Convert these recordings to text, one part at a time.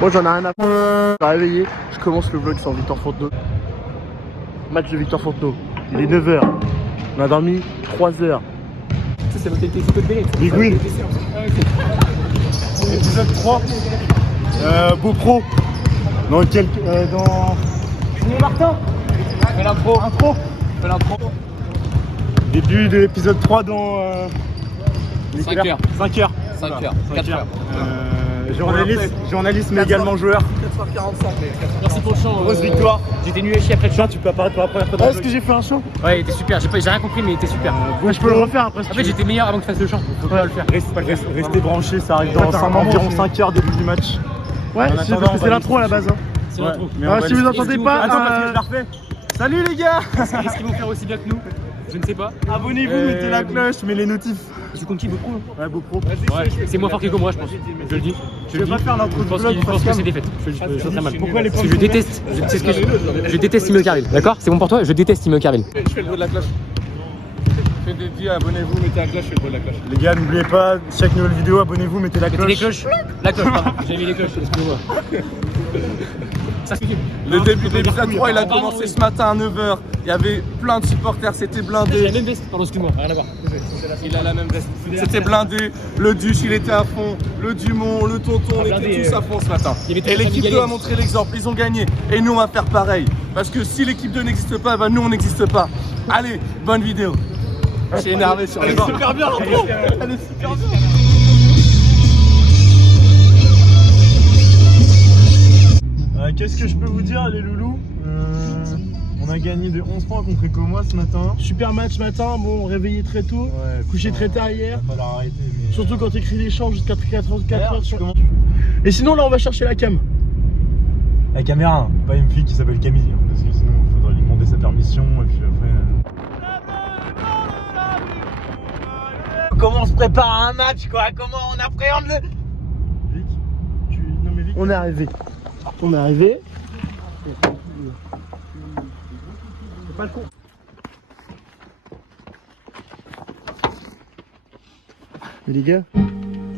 Moi j'en ai rien à foutre. Je suis réveillé, je commence le vlog sans Victor Fontenot. Match de Victor Fontenot. Il est 9h. On a dormi 3h. Ça, c'est l'hôtel Côte Bellec. Big Win. Épisode 3. Beau-Pro. Dans quel. Dans. Martin. Fais l'intro. Fais l'intro. Début de l'épisode 3 dans. 5 heures. 5 heures. 5 heures. 4 heures. Journaliste mais également joueur. 4h45. Merci pour le chant. Grosse victoire. J'étais nul à chier après le chant. Tu peux apparaître pour la première fois. Ah, est-ce que j'ai fait un show? Ouais, il était super. J'ai rien compris, mais il était super. Je peux le refaire après. En fait, j'étais meilleur avant que tu fasses le chant. Faut pas le faire. Restez branchés, ça arrive dans environ 5 heures début du match. Ouais, c'est parce que c'est l'intro à la base. C'est l'intro. Si vous entendez pas. Attends, parce que je la refais. Salut les gars. Est-ce qu'ils vont faire aussi bien que nous? Je ne sais pas. Abonnez-vous, mettez la cloche, mets les notifs. Ils sont contre qui, beaucoup? Ouais, GoPro. Ouais, c'est moins fort que moi, je pense. Je le dis. Je vais pas faire l'intro du vlog. Je pense que c'est défaite. Je le sens très mal. Pourquoi les Parce que je déteste. Je déteste Simon Carville. D'accord? C'est bon pour toi? Je déteste Simon Carville. Je fais le bruit de la cloche. Je fais des dis abonnez-vous, mettez la cloche, je fais le bruit de la cloche. Les gars, n'oubliez pas, chaque nouvelle vidéo, abonnez-vous, mettez la Mettez cloche. les cloches. La cloche, pardon. J'ai mis les cloches, excusez-moi. Ça se fait. Le début de l'épisode 3, il a commencé ce matin à 9h. Il y avait plein de supporters, c'était J'ai la blindé. même veste. Pardon, excuse-moi. Rien à voir. Il a la même veste. C'était blindé. Le Duche, il était à fond. Le Dumont, le Tonton, on blindé, était tous à fond ce matin. il y avait Et tous les l'équipe familles 2 a gagnantes. montré l'exemple. Ils ont gagné. Et nous, on va faire pareil. Parce que si l'équipe 2 n'existe pas, bah nous, on n'existe pas. Allez, bonne vidéo. Je suis énervé sur les bords. Super bien, l'intro. Elle est super bien. Qu'est-ce que je peux vous dire, les loulous? On a gagné de 11 points contre Ecomois ce matin. Super match matin, bon réveillé très tôt, Ouais, couché très tard hier. Il va falloir arrêter. Mais... Surtout quand t'écris des chants jusqu'à 4h. D'ailleurs, comment... Et sinon là on va chercher la cam. La caméra, hein. Pas une fille qui s'appelle Camille, hein, parce que sinon il faudrait lui demander sa permission et puis après. Comment on se prépare à un match, quoi? Comment on appréhende le... Vic, non mais Vic. On est arrivé. On est arrivé. C'est pas le con. Mais les gars,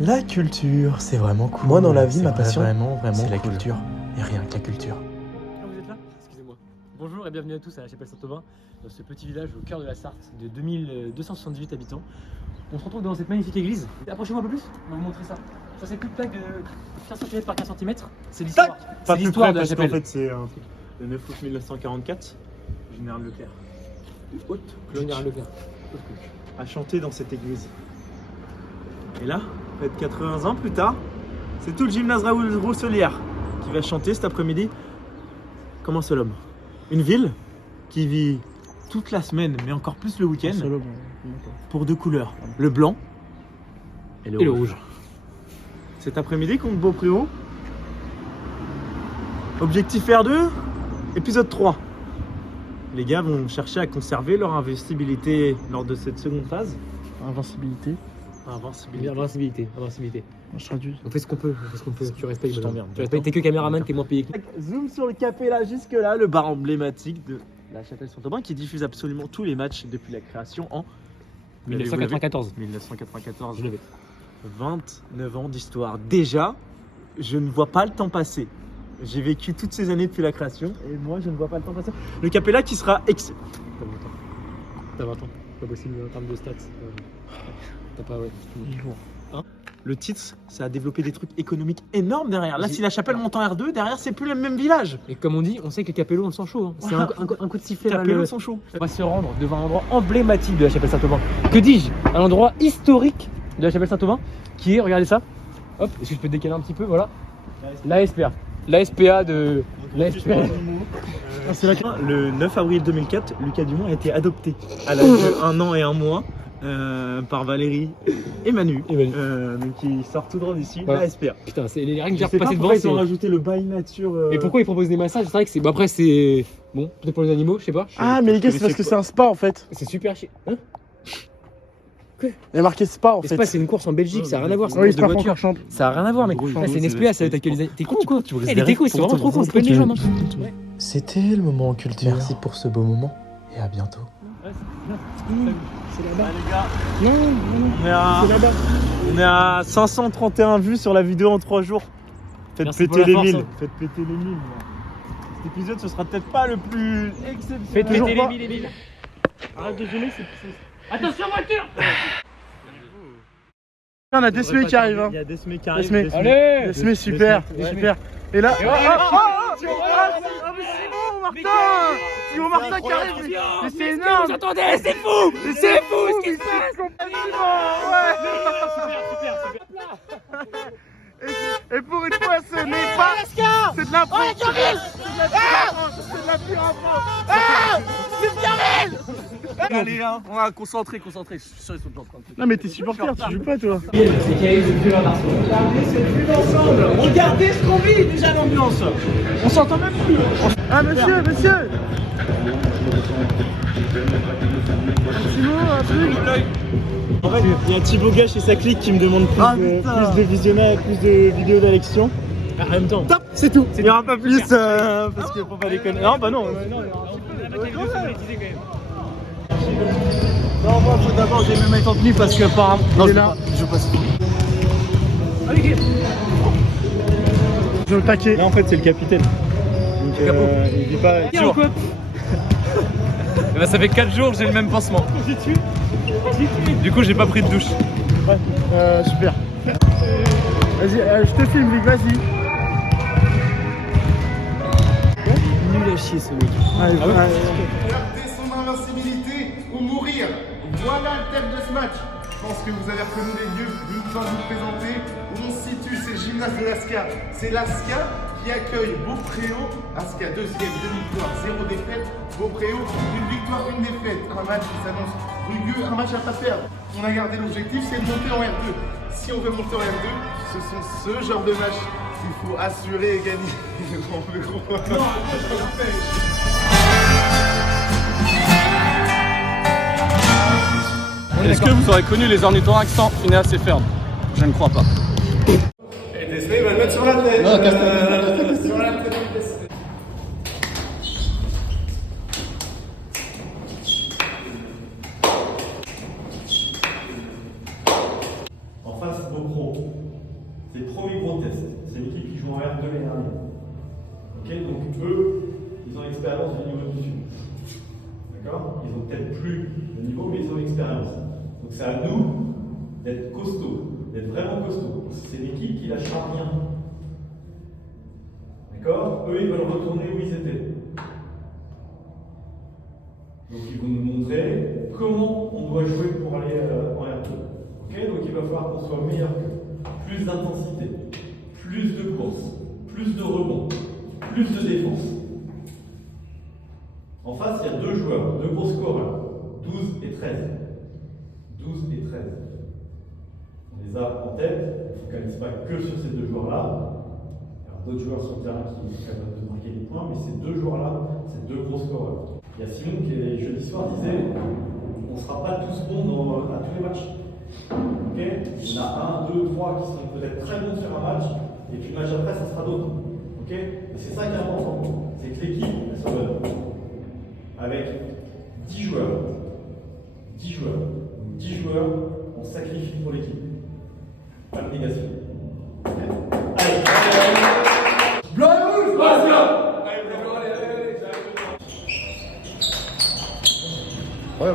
La culture, c'est vraiment cool. Moi, dans la vie, ma passion, vraiment, c'est la cool. culture. Et rien que la culture. Ah, vous êtes là? Excusez-moi. Bonjour et bienvenue à tous à la chapelle Saint-Aubin, dans ce petit village au cœur de la Sarthe de 2278 habitants. On se retrouve dans cette magnifique église. Approchez-moi un peu plus, on va vous montrer ça. Ça, c'est toute plaque de 15 cm par 15 cm. C'est l'histoire. C'est l'histoire de la parce qu'en chapelle. fait c'est un truc le 9 août 1944, Général Leclerc. Haute Général Leclerc. a chanté dans cette église. Et là, en fait 80 ans plus tard, c'est tout le gymnase Raoul Rousselière qui va chanter cet après-midi. Comment c'est l'homme? Une ville qui vit toute la semaine, mais encore plus le week-end, pour deux couleurs, le blanc et le rouge. Cet après-midi contre Beaupréau, objectif R2, épisode 3. Les gars vont chercher à conserver leur invincibilité lors de cette seconde phase. invincibilité. Invincibilité. Je traduis. On fait ce qu'on peut, Tu respectes, Je madame. t'emmerde. Tu respectes, t'es que caméraman, t'es moins payé que Zoom sur le capé là, jusque là, le bar emblématique de la chapelle Saint-Aubin qui diffuse absolument tous les matchs depuis la création en 1994. 1994. Je l'avais. 29 ans d'histoire. Déjà, je ne vois pas le temps passer. J'ai vécu toutes ces années depuis la création et moi je ne vois pas le temps passer. Le Capella qui sera T'as 20 ans. Pas possible en termes de stats. T'as pas, ouais. Le titre, ça a développé des trucs économiques énormes derrière. Là, si la chapelle monte en R2, derrière, c'est plus le même village. Et comme on dit, on sait que les capellos, on le sent chaud. Hein. C'est Voilà. un coup de sifflet. Capellos sont chauds. On va se rendre devant un endroit emblématique de la chapelle Saint-Aubin. Que dis-je? Un endroit historique de la chapelle Saint-Aubin qui est, regardez ça. Hop, est-ce que je peux décaler un petit peu? Voilà. La SPA. La SPA de. La SPA. Le 9 avril 2004, Lucas Dumont a été adopté à l'âge de 1 an et 1 mois par Valérie et Manu. Donc il sort tout droit d'ici, Voilà. la SPA. Putain, c'est les règles Je qui sais pas passer devant. pourquoi ils ont c'est- rajouté le bail nature. Et pourquoi ils proposent des massages? C'est vrai que c'est. Bah après, c'est. Bon, peut-être pour les animaux, je sais pas. Ah mais les gars c'est parce que c'est un spa en fait. C'est super chier. Hein? Il y a marqué spa en Et fait. c'est une course en Belgique, ça a rien à voir. C'est Oui une c'est course pas de voiture. Francorchamps. Ça a rien à voir, mec. Gros, Là, c'est une c'est SPA, ça va être avec les. T'es con ou quoi? Tu veux Eh, les techos, ils sont vraiment trop cons, c'est pas une légende. Ouais. C'était le moment culture. Merci pour ce beau moment et à bientôt. C'est là-bas. Ah, les gars, Non, non, non, on est à, c'est là-bas. on est à 531 vues sur la vidéo en 3 jours. Faites Merci pour péter la les force, 1000. Faites péter les 1000. Cet épisode, ce sera peut-être pas le plus exceptionnel. Faites Toujours péter pas. les billes. Arrête de gêner, c'est. Attention voiture. On a Desmé qui arrive. Hein. Il y a Desmé qui arrive. Desmé. Allez. Desmé, super, super. Et là. Et voilà. Mais Simon Martin Simon Martin qui arrive. Mais c'est énorme. Attendez, c'est fou. C'est fou ce qui se passe. Ouais. Super. Et pour une fois, ce n'est pas. C'est de la France. C'est de la pure info. Allez, hein, on va concentrer. Je suis sûr qu'ils sont déjà en train de Non mais t'es supporter, tu joues pas toi. Regardez ce qu'on vit déjà l'ambiance. On s'entend même plus. Ah monsieur Simon, un truc. En fait, il y a Thibaut Gache et sa clique qui me demandent plus, plus de visionnage, plus de vidéos d'élection. En même temps. Top, c'est tout. Il n'y aura pas plus parce qu'il faut pas déconner. Non, bah non. Non, moi, faut d'abord j'ai me mettre en tenue parce que apparemment. Non, il est là. Je passe. Je vais le taquer. Là, en fait, c'est le capitaine. Donc, il vit pas. Bah, ça fait 4 jours que j'ai le même pansement. Du coup, j'ai pas pris de douche. Ouais, super. Vas-y, je te filme, Vic, vas-y. Nul à chier ce mec. Allez, Garder son invincibilité ou mourir. Voilà le thème de ce match. Je pense que vous avez reconnu les lieux. Nous allons vous présenter où on se situe. C'est le gymnase de Lasca. C'est Lasca qui accueille Beaupréau. Lasca, deuxième, 2 victoires, 0 défaite. Beaupréau, une victoire, une défaite. Un match qui s'annonce rugueux, un match à pas perdre. On a gardé l'objectif, c'est de monter en R2. Si on veut monter en R2, ce sont ce genre de match qu'il faut assurer et gagner. Non, Est-ce que vous aurez connu les ornithorynques sans Phineas et Ferb? Je ne crois pas. Et Desmé, il va le mettre sur la tête. Sur la tête. En face, Beaupro. C'est le premier gros test. C'est l'équipe qui joue en R2 l'année dernière. Ok, donc eux, ils ont l'expérience du niveau dessus. D'accord? Ils ont peut-être plus le niveau, mais ils ont l'expérience. Donc c'est à nous d'être costauds, d'être vraiment costauds. C'est l'équipe qui lâchera rien. D'accord? Eux, ils veulent retourner où ils étaient. Donc ils vont nous montrer comment on doit jouer pour aller en R2. Ok? Donc il va falloir qu'on soit meilleur qu'eux. Plus d'intensité, plus de course, plus de rebond, plus de défense. En face, il y a deux joueurs, deux gros scoreurs, 12 et 13. 12 et 13. On les a en tête, on ne focalise pas que sur ces deux joueurs-là. Il y a d'autres joueurs sur le terrain qui sont capables de marquer des points, mais ces deux joueurs-là, c'est deux gros scoreurs. Il y a Simon qui, jeudi soir, disait on ne sera pas tous bons à tous les matchs. Okay, il y en a 1, 2, 3 qui sont peut-être très bons sur un match, et puis le match après, ça sera d'autres. Okay, et c'est ça qui est important, c'est que l'équipe, elle soit bonne. Avec 10 joueurs. 10 joueurs. Donc 10 joueurs, on sacrifie pour l'équipe. Pas de négation. Okay. Allez,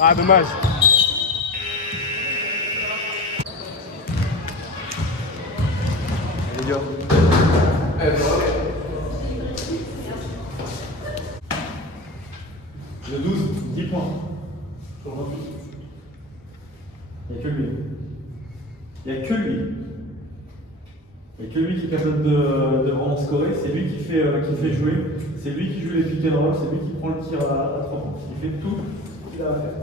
Ah, dommage. Les gars. Le 12, 10 points. Sur 28. Il n'y a que lui. Il n'y a que lui. Il n'y a que lui qui est capable de vraiment scorer. C'est lui qui fait jouer. C'est lui qui joue les pick and roll. C'est lui qui prend le tir à 3 points. Il fait tout ce qu'il a à faire.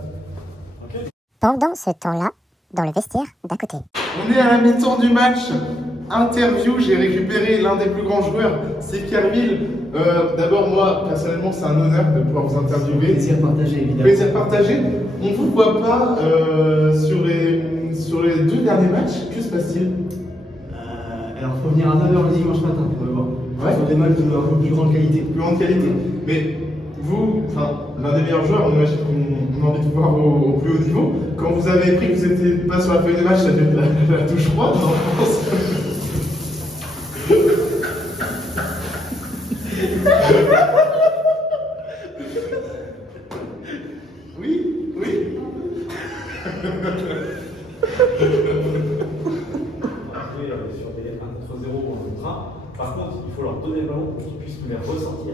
Ok. Pendant ce temps-là, dans le vestiaire d'à côté. On est à la mi-temps du match. Interview, j'ai récupéré l'un des plus grands joueurs, c'est Kervil. D'abord, moi, personnellement, c'est un honneur de pouvoir vous interviewer. Plaisir partagé, évidemment. Plaisir partagé. On ne vous voit pas sur les 2 derniers matchs. Que se passe-t-il? Alors, il faut venir à 9h le dimanche matin pour me voir. Ouais. Sur des matchs de plus grande qualité. Plus grande qualité. Mais vous, l'un des meilleurs joueurs, on imagine qu'on a envie de vous voir au plus haut niveau. Quand vous avez appris que vous n'étiez pas sur la feuille de match, ça devait être la douche froide, non? Oui, oui. Après, sur des 1 contre 0 ou 1 contre 1, par contre, il faut leur donner le ballon pour qu'ils puissent nous les ressentir,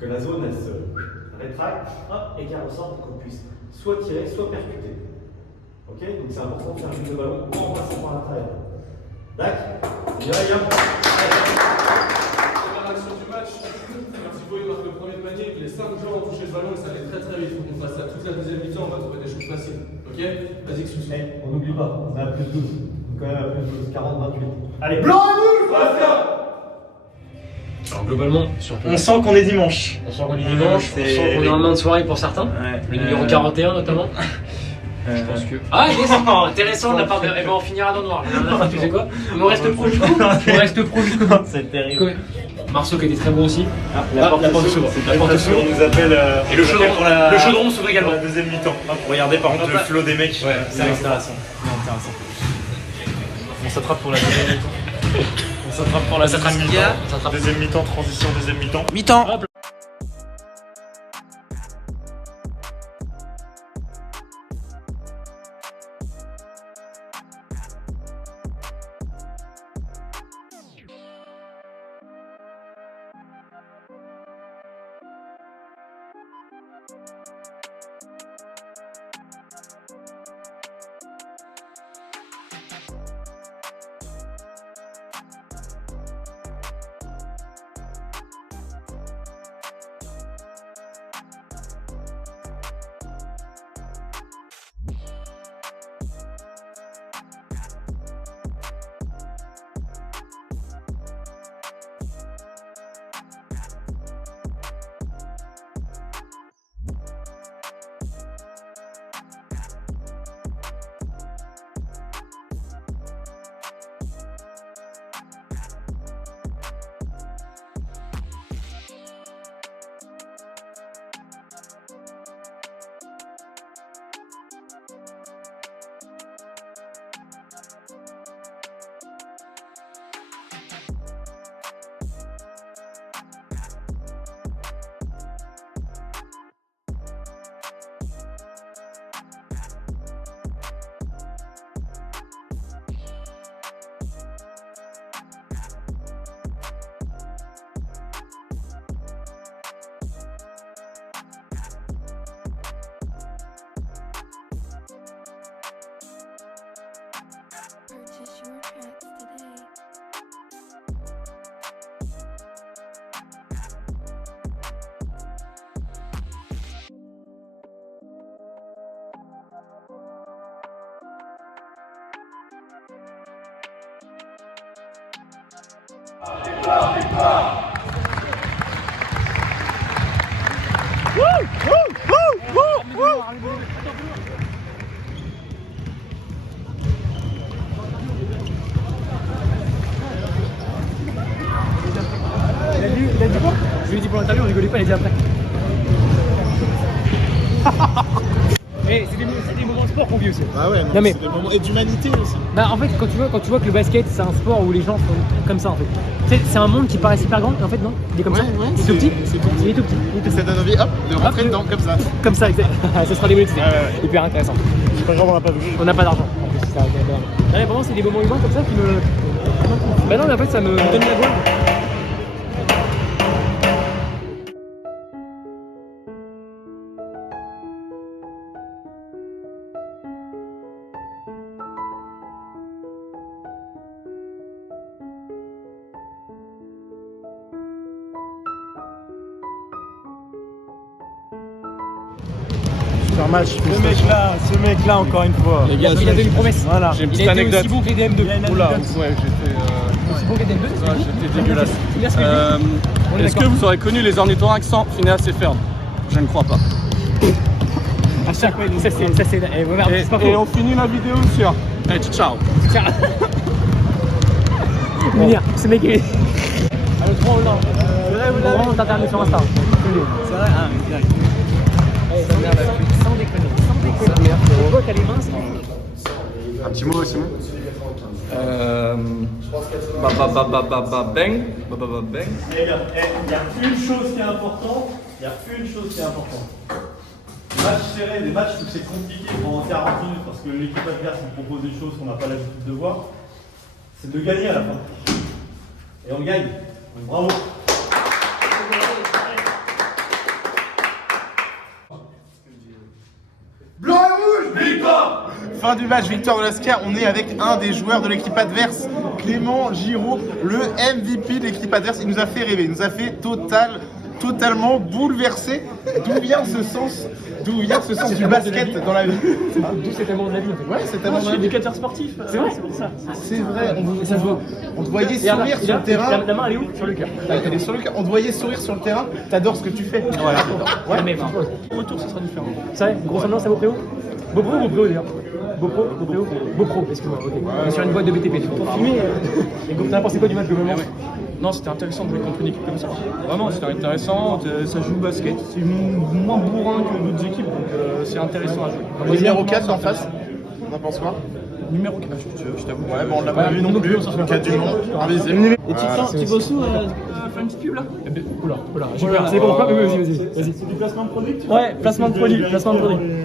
que la zone elle se rétracte, hop, et qu'elle ressorte pour qu'on puisse soit tirer, soit percuter. Ok? Donc c'est important de faire une de ballon en passant par l'intérieur. D'accord? On y va, les gars? L'action du match, Thibaut il marque le premier panier, les 5 joueurs ont touché le ballon et ça allait très très vite. Il faut qu'on fasse ça toute la deuxième mi-temps, on va trouver des choses faciles. Ok? Vas-y, Xous. On n'oublie pas, on est à plus de 12. Donc quand même à plus de 12, 40, 28. Allez, blanc et rouge! Alors globalement, On sent qu'on est dimanche. on sent qu'on est dimanche, on sent qu'on est en main de soirée pour certains. Le numéro 41 notamment. Je pense que. Ah, yes, intéressant de la part de. Eh ben, on finira dans le noir. Tu sais quoi? Mais on reste pro jusqu'au bout. On reste pro jusqu'au bout. C'est terrible. Marceau qui était très bon aussi. La porte s'ouvre. La porte s'ouvre. On nous appelle. Et le chaudron s'ouvre également. Pour la deuxième mi-temps. Regardez par contre le flot des mecs. Ouais, c'est intéressant. On s'attrape pour la deuxième mi-temps. On s'attrape pour la deuxième mi-temps. Deuxième mi-temps, transition, deuxième mi-temps. Mi-temps. Purchase your tracks today. Il a dit quoi? Je lui ai dit pour l'interview, on rigolait pas, il a dit après. Eh, c'est des moments sport qu'on vit aussi. Ah ouais, Non, mais- c'est des moments et d'humanité aussi. Bah en fait quand tu vois que le basket c'est un sport où les gens sont comme ça en fait. Tu sais, c'est un monde qui paraît super grand et en fait non, il est comme ça. Il est tout petit. C'est tout petit. Il est tout petit. Il est tout petit. Ça donne envie, hop, de rentrer Hop, dedans comme ça. Comme ça, exact. Ça sera des minutes, c'est hyper intéressant. C'est pas grave, on l'a pas vu. On n'a pas d'argent en plus, c'est ça. Ouais, vraiment c'est des moments humains comme ça qui me. Bah non mais en fait ça me donne la voix. Super match. Ce mec-là, encore une fois. Les gars, Il avait une promesse. Voilà. j'ai une Il petite a été anecdote. aussi bon que les DM2. Oula, ouais, j'étais Aussi bon que les DM2, c'est ouais, j'étais dégueulasse. Il a ce que On est Est-ce que d'accord. vous aurez connu les ornithorynques sans Phineas et Ferb? Je ne crois pas. À chaque fois, ça c'est. Eh, ouais, merde, c'est pas Et faux. on finit la vidéo sur. Hey, ciao. Munir, ce mec est. Alors, trop non. Vraiment, t'internet sur Insta. C'est vrai, ah, mais direct. Sans déconner. Sans déconner. Le pote, elle est mince. Un petit mot, Simon. Bang. Les gars, il y a une chose qui est importante. Les matchs serrés, des matchs où c'est compliqué pendant 40 minutes parce que l'équipe adverse nous propose des choses qu'on n'a pas l'habitude de voir, c'est de gagner à la fin. Et on gagne. Donc, bravo. Blanc et rouge, victoire. Fin du match, victoire de l'Ascar. On est avec un des joueurs de l'équipe adverse, Clément Giraud, le MVP de l'équipe adverse. Il nous a fait rêver, il nous a fait totalement bouleversé. D'où vient ce sens du basket dans la vie? D'où cet amour de la vie en fait. Ouais, c'est tellement Je suis éducateur sportif. C'est vrai, c'est pour ça. C'est vrai, Ça se voit. on te voyait Et sourire sur le terrain. La main elle est où? Sur le cœur. Elle est sur le cœur. On te voyait sourire sur le terrain. T'adores ce que tu fais. Voilà. Ouais, mais Retour, ce sera différent. c'est vrai, grosse ambiance à Beaupréau? Beaupréau ou Beaupréau d'ailleurs? Beaupréau, excuse-moi, ok. On est sur une boîte de BTP. Pour filmer, et t'en as pensé quoi du match globalement? Non, c'était intéressant de jouer contre une équipe comme ça. Vraiment, c'était intéressant. Ça joue au basket. C'est moins bourrin que d'autres équipes, donc c'est intéressant à jouer. Le numéro 4 en face. On en pense quoi? Numéro 4, je t'avoue. Ouais, bon, on l'a pas vu non plus. 4 du monde, invisible. Et tu bosses où Faire une petite pub là. Oula, j'ai peur. C'est bon, vas-y. C'est du placement de produit? Ouais, placement de produit.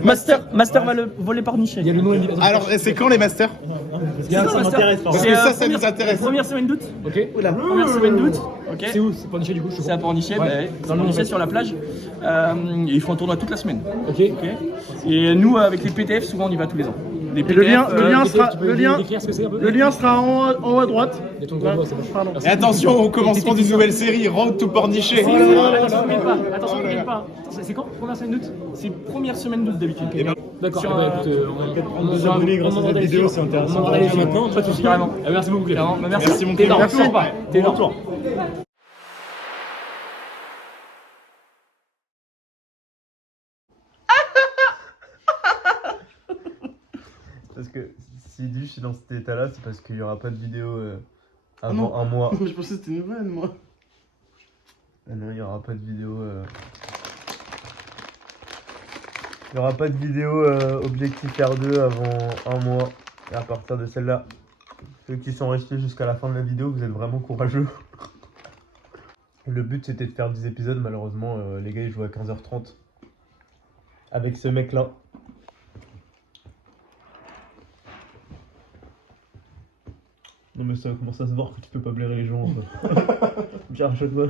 Master volé par Michel. Il y a le nom indiqué. Alors, c'est quand les masters? Ça m'intéresse. Parce que ça nous intéresse. Première semaine d'août. Ok. Première semaine d'août. Ok. C'est où? C'est pas Niché du coup, je C'est à Pornichet, Ouais. dans le Pornichet sur la plage. Et ils font un tournoi toute la semaine. Ok. Et nous, avec les PTF, souvent on y va tous les ans. Les le lien Tu peux le lien- décrire ce que c'est un peu? Le lien sera en haut à droite. Il y a ton gros doigt, c'est bon. Pardon. Et attention au commencement d'une nouvelle série, Road to Pornichet. Attention, ne gagne pas. C'est quand? Première semaine d'août? C'est première semaine d'août d'habitude. D'accord. Sur bah, un- écoute, on deux abonnés grâce à cette vidéo, c'est intéressant. On va regarder maintenant, pas de soucis. Carrément. Ah, merci beaucoup, Clément. Carrément. Bah, Merci, mon T'es Clément. énorme. Merci. Ou pas? T'es énorme. Retour. Parce que si Duche est dans cet état-là, c'est parce qu'il n'y aura pas de vidéo avant un mois. Mais je pensais que c'était une vanne, moi. Ah non, il n'y aura pas de vidéo. Il n'y aura pas de vidéo Objectif R2 avant un mois. Et à partir de celle-là, ceux qui sont restés jusqu'à la fin de la vidéo, vous êtes vraiment courageux. Le but c'était de faire 10 épisodes, malheureusement les gars ils jouent à 15h30 avec ce mec là. Non mais ça commence à se voir que tu peux pas blairer les gens. Bien achète-moi.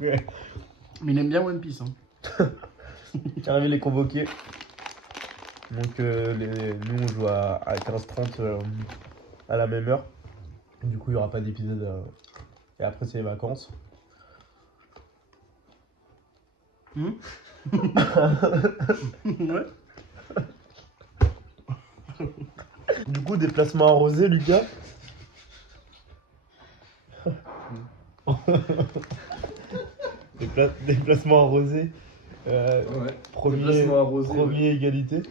Ouais. Mais il aime bien One Piece. Hein. J'arrive à les convoquer. Donc nous on joue à 15h30 à la même heure. Du coup il n'y aura pas d'épisode. Et après c'est les vacances. Ouais. Du coup déplacement arrosé Lucas. Déplacement arrosé. Premier égalité.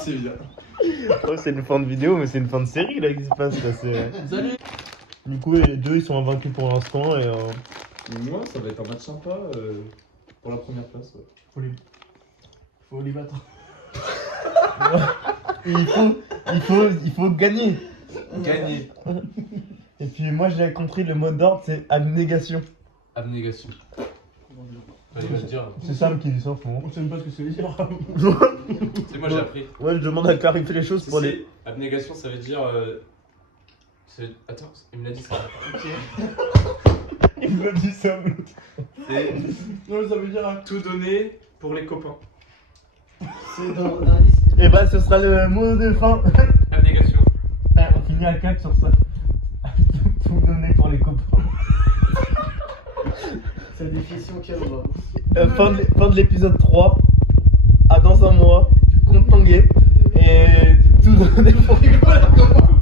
C'est bien. Oh, c'est une fin de vidéo, mais c'est une fin de série là qui se passe. Là, Du coup, les deux ils sont invaincus pour l'instant. Et Moi, ça va être un match sympa. Pour la première place, ouais. Faut les battre. il faut gagner. Gagner. Et puis moi j'ai compris le mot d'ordre c'est abnégation. Abnégation. Il va te dire. C'est Sam qui dit ça en ce moment. On sait même pas ce que ça veut dire. C'est moi j'ai appris. Ouais, je demande à clarifier les choses pour les. Abnégation, ça veut dire. Attends, il me l'a dit ça. Il me dit ça. C'est Non, mais ça veut dire. tout donner pour les copains. C'est dans l'indice. Et bah ce sera le mot de fin. Abnégation. Ouais, on finit à 4 sur ça. Tout donner pour les copains. C'est la définition qu'il y a dans Fin de l'épisode 3. À dans un mois. Tu comptes ton game. Et tout donner pour les copains.